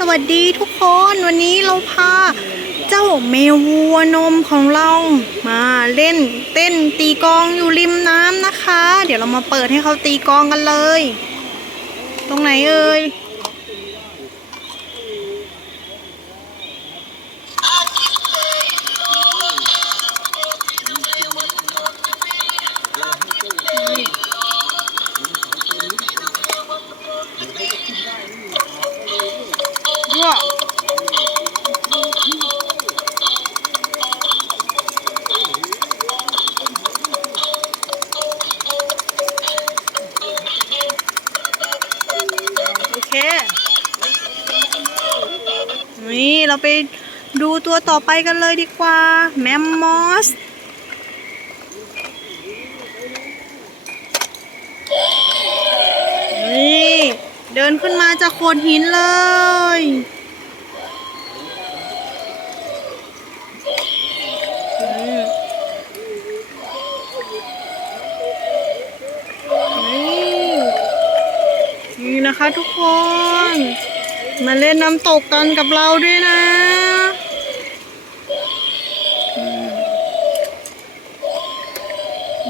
สวัสดีทุกคนวันนี้เราพาเจ้าแมววัวนมของเรามาเล่นเต้นตีกองอยู่ริมน้ำนะคะ เดี๋ยวเรามาเปิดให้เขาตีกองกันเลย ตรงไหนเอ่ย ด้วยโอเค นี่เราไปดูตัวต่อไปกันเลยดีกว่า แมมมอส นี่ เดินขึ้นมาจากโขดหินเลยอืมนี่นี่นะคะทุกคน มาเล่นน้ำตกกันกับเราด้วยนะ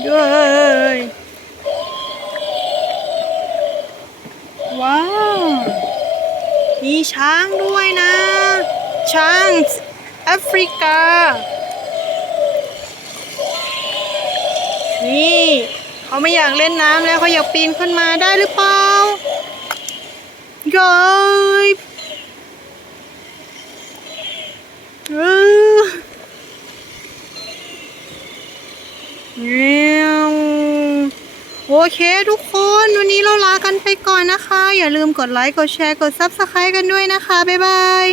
ด้วย ว้าว มีช้างด้วยนะ ช้างแอฟริกา นี่เขาไม่อยากเล่นน้ำแล้วเขาอยากปีนขึ้นมาได้หรือเปล่าย้ยเออเงี้ยโอเคทุกคน วันนี้เราลากันไปก่อนนะคะ อย่าลืมกดไลค์ กดแชร์ กด Subscribe กันด้วยนะคะ บ๊ายบาย